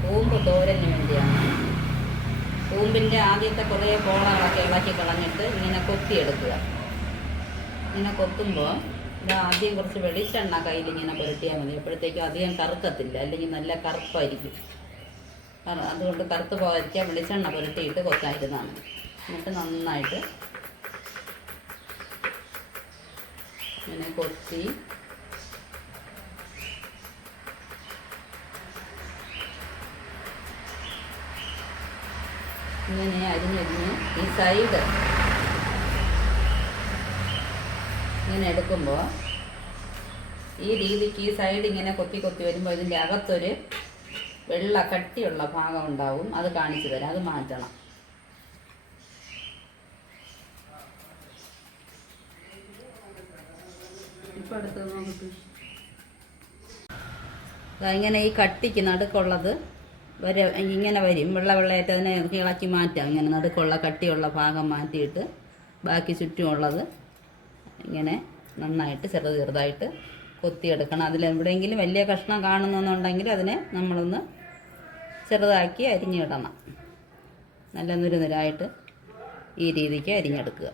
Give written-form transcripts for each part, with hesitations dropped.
കൂമ്പ് തോരന് വേണ്ടിയാണ്. കൂമ്പിൻ്റെ ആദ്യത്തെ കുറേ പോളകളൊക്കെ ഇളക്കി കളഞ്ഞിട്ട് ഇങ്ങനെ കൊത്തിയെടുക്കുക. ഇങ്ങനെ കൊത്തുമ്പോൾ ഇത് ആദ്യം കുറച്ച് വെളിച്ചെണ്ണ കയ്യിൽ ഇങ്ങനെ പുരട്ടിയാൽ മതി. അപ്പോഴത്തേക്കും അധികം കറുക്കത്തില്ല, അല്ലെങ്കിൽ നല്ല കറുപ്പായിരിക്കും. അതുകൊണ്ട് കറുത്ത് പോകാതിരിക്കാൻ വെളിച്ചെണ്ണ പുരട്ടിയിട്ട് കൊത്തായിരുന്നാണ്. എന്നിട്ട് നന്നായിട്ട് ഇങ്ങനെ കൊത്തി ഇങ്ങനെ അരിഞ്ഞരിഞ്ഞ് ഈ സൈഡ് ഇങ്ങനെ എടുക്കുമ്പോൾ ഈ രീതിക്ക് ഈ സൈഡ് ഇങ്ങനെ കൊത്തി കൊത്തി വരുമ്പോൾ ഇതിൻ്റെ അകത്തൊരു വെള്ള കട്ടിയുള്ള ഭാഗം ഉണ്ടാവും. അത് കാണിച്ചു തരാം, അത് മാറ്റണം. ഇപ്പം അടുത്ത് നോക്കിട്ട് ഇങ്ങനെ ഈ കട്ടിക്ക് നടുക്കുള്ളത് ഇങ്ങനെ വരും. വെള്ളമായിട്ട് അതിനെ ഇളക്കി മാറ്റാം. ഇങ്ങനെ നടുക്കുള്ള കട്ടിയുള്ള ഭാഗം മാറ്റിയിട്ട് ബാക്കി ചുറ്റുമുള്ളത് ഇങ്ങനെ നന്നായിട്ട് ചെറുതായിട്ട് കൊത്തിയെടുക്കണം. അതിലെവിടെയെങ്കിലും വലിയ കഷ്ണം കാണുന്നുണ്ടെങ്കിൽ അതിനെ നമ്മളൊന്ന് ചെറുതാക്കി അരിഞ്ഞിടണം. നല്ല നുരുനുരായിട്ട് ഈ രീതിക്ക് അരിഞ്ഞെടുക്കുക.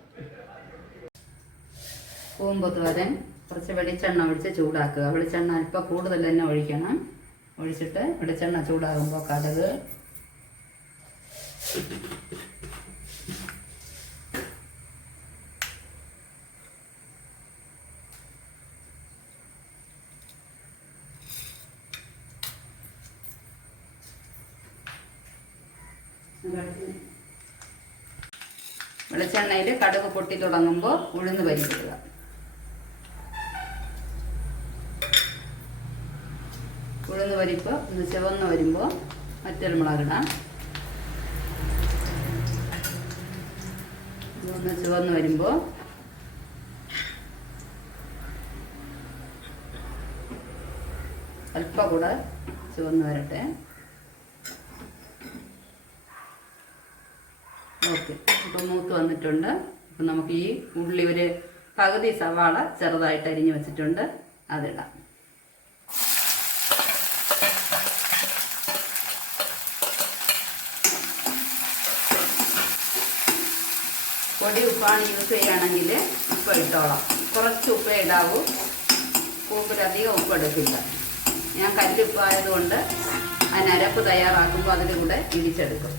കൂമ്പ് തോരൻ കുറച്ച് വെളിച്ചെണ്ണ ഒഴിച്ച് ചൂടാക്കുക. വെളിച്ചെണ്ണ അല്പം കൂടുതൽ തന്നെ ഒഴിക്കണം. ഒഴിച്ചിട്ട് വെളിച്ചെണ്ണ ചൂടാകുമ്പോൾ കടുക്, വെളിച്ചെണ്ണയിൽ കടുക് പൊട്ടി തുടങ്ങുമ്പോൾ ഉഴുന്ന് പരിപ്പിടുക. ഉഴുന്ന് പരിപ്പ് ഇത് ചുവന്ന് വരുമ്പോൾ വറ്റൽമുളകിടാം. ഒന്ന് ചുവന്ന് വരുമ്പോൾ അല്പം കൂടെ ചുവന്ന് വരട്ടെ. ഓക്കെ, ഇപ്പം മൂത്ത് വന്നിട്ടുണ്ട്. അപ്പം നമുക്ക് ഈ ഉള്ളി ഒരു പകുതി സവാള ചെറുതായിട്ട് അരിഞ്ഞ് വെച്ചിട്ടുണ്ട്, അതിടാം. പൊടി ഉപ്പാണ് യൂസ് ചെയ്യുകയാണെങ്കിൽ ഉപ്പ് ഇട്ടോളാം. കുറച്ച് ഉപ്പേ ഇടാവൂ, കൂമ്പിലധികം ഉപ്പ് എടുക്കില്ല. ഞാൻ കല്ലുപ്പായതുകൊണ്ട് അതിന് അരപ്പ് തയ്യാറാക്കുമ്പോൾ അതിൻ്റെ കൂടെ ഇടിച്ചെടുക്കും.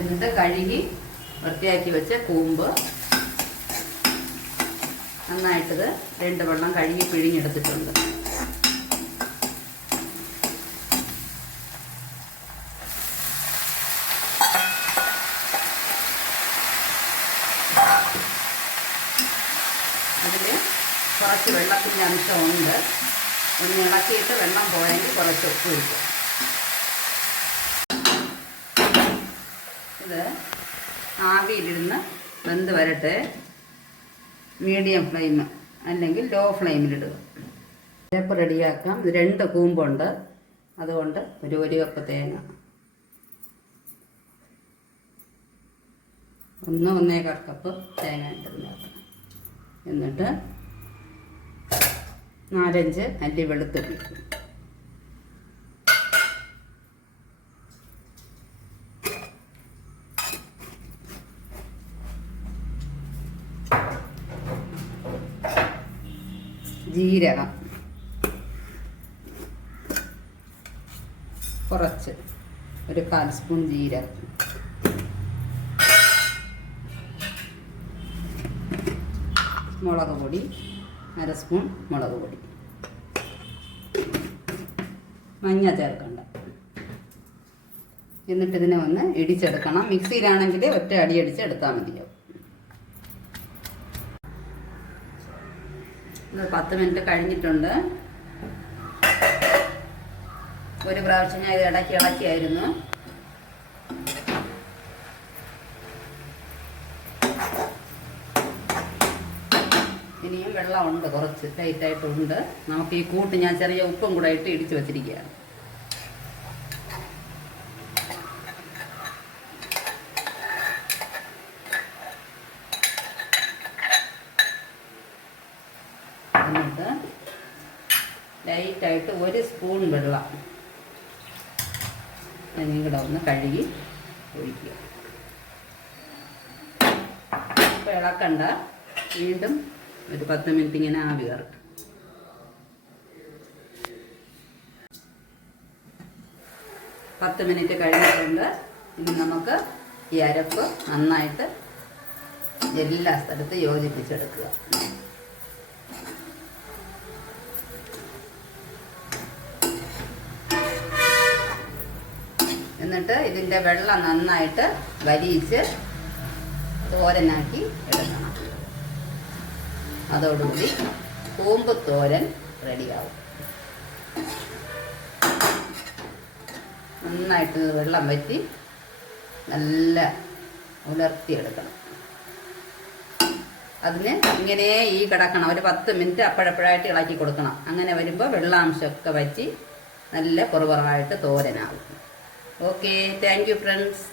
എന്നിട്ട് കഴുകി വൃത്തിയാക്കി വെച്ച കൂമ്പ് നന്നായിട്ടത് 2 വെള്ളം കഴുകി പിഴിഞ്ഞെടുത്തിട്ടുണ്ട്. അതിൽ കുറച്ച് വെള്ളത്തിൻ്റെ അംശമുണ്ട്. ഒന്ന് ഇളക്കിയിട്ട് വെള്ളം പോയെങ്കിൽ കുറച്ച് ഉപ്പ് വയ്ക്കുക. ഇത് ആവിയിലിരുന്ന് വെന്ത് വരട്ടെ. മീഡിയം ഫ്ലെയിം അല്ലെങ്കിൽ ലോ ഫ്ലെയിമിലിടുക. അരപ്പ് റെഡിയാക്കാം. ഇത് 2 കൂമ്പുണ്ട്, അതുകൊണ്ട് ഒരു കപ്പ് തേങ്ങ, 1-1.25 കപ്പ് തേങ്ങ ഇട്ടിട്ടുണ്ടാക്കാം. എന്നിട്ട് 4-5 അല്ലി വെളുത്തുള്ളി, ജീരകം കുറച്ച്, ഒരു 1/4 സ്പൂൺ ജീരകം, മുളക് പൊടി 1/2 സ്പൂൺ മുളക് പൊടി, മഞ്ഞ ചേർക്കണ്ട. എന്നിട്ട് ഇതിനെ ഒന്ന് ഇടിച്ചെടുക്കണം. മിക്സിയിലാണെങ്കിൽ ഒറ്റ അടി അടിച്ചെടുത്താൽ മതിയാവും. 10 മിനിറ്റ് കഴിഞ്ഞിട്ടുണ്ട്. ഒരു പ്രാവശ്യം ഞാൻ ഇത് ഇളക്കിയായിരുന്നു. ഇനിയും വെള്ളമുണ്ട്, കുറച്ച് ടൈറ്റായിട്ടുണ്ട്. നമുക്ക് ഈ കൂട്ട് ഞാൻ ചെറിയ ഉപ്പും കൂടെ ഇട്ട് ഇടിച്ച് വെച്ചിരിക്കുകയാണ്. എന്നിട്ട് ലൈറ്റായിട്ട് 1 സ്പൂൺ വെള്ളം ഇവിടെ ഒന്ന് കഴുകി ഒഴിക്കുക. അപ്പോൾ ഇളക്കണ്ട, വീണ്ടും ഒരു 10 മിനിറ്റ് ഇങ്ങനെ ആവി കയറും. പത്ത് മിനിറ്റ് കഴിഞ്ഞിട്ടുണ്ട്. ഇനി നമുക്ക് ഈ അരപ്പ് നന്നായിട്ട് എല്ലാ സ്ഥലത്തും യോജിപ്പിച്ചെടുക്കുക. എന്നിട്ട് ഇതിൻ്റെ വെള്ളം നന്നായിട്ട് വലിയിച്ച് തോരനാക്കി എടുക്കണം. അതോടുകൂടി കൂമ്പ് തോരൻ റെഡിയാവും. നന്നായിട്ട് വെള്ളം വറ്റി നല്ല ഉലർത്തിയെടുക്കണം. അതിന് ഇങ്ങനെ ഈ കിടക്കണം, ഒരു 10 മിനിറ്റ് അപ്പോഴപ്പോഴായിട്ട് ഇളക്കി കൊടുക്കണം. അങ്ങനെ വരുമ്പോൾ വെള്ളാംശമൊക്കെ വറ്റി നല്ല കുറവായിട്ട് തോരനാവും. Okay, thank you friends.